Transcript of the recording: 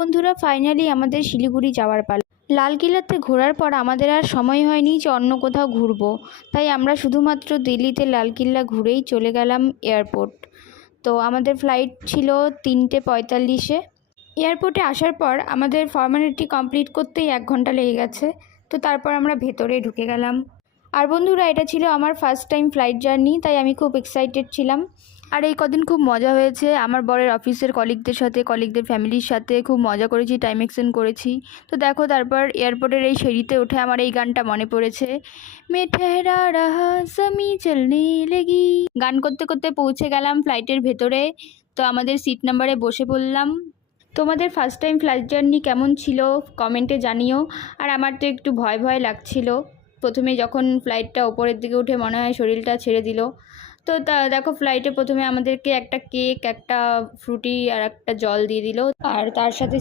বন্ধুরা, ফাইনালি আমাদের শিলিগুড়ি যাওয়ার পালা। লালকিল্লাতে ঘোরার পর আমাদের আর সময় হয়নি যে অন্য কোথাও ঘুরবো, তাই আমরা শুধুমাত্র দিল্লিতে লালকিল্লা ঘুরেই চলে গেলাম এয়ারপোর্ট। তো আমাদের ফ্লাইট ছিল 3:45-এ। এয়ারপোর্টে আসার পর আমাদের ফর্মালিটি কমপ্লিট করতেই 1 ঘন্টা লেগে গেছে। তো তারপর আমরা ভেতরে ঢুকে গেলাম। আর বন্ধুরা, এটা ছিল আমার ফার্স্ট টাইম ফ্লাইট জার্নি, তাই আমি খুব এক্সাইটেড ছিলাম। আর এই কদিন খুব মজা হয়েছে আমার বরের অফিসের কলিগদের সাথে, কলিগদের ফ্যামিলির সাথে খুব মজা করেছি, টাইম এক্সটেন্ড করেছি। তো দেখো, তারপর এয়ারপোর্টের এই সিঁড়িতে উঠে আমার এই গানটা মনে পড়েছে, মে ঠেহরা রাহা জমি চলনে লেগি। গান করতে করতে পৌঁছে গেলাম ফ্লাইটের ভেতরে। তো আমাদের সিট নাম্বারে বসে পড়লাম। তোমাদের ফার্স্ট টাইম ফ্লাইট জার্নি কেমন ছিল কমেন্টে জানিও। আর আমার তো একটু ভয় ভয় লাগছিল প্রথমে, যখন ফ্লাইটটা ওপরের দিকে উঠে মনে হয় শরীরটা ছেড়ে দিল। তো দেখো, ফ্লাইটে প্রথমে আমাদেরকে একটা কেক, একটা ফ্রুটি আর একটা জল দিয়ে দিল, আর তার সাথে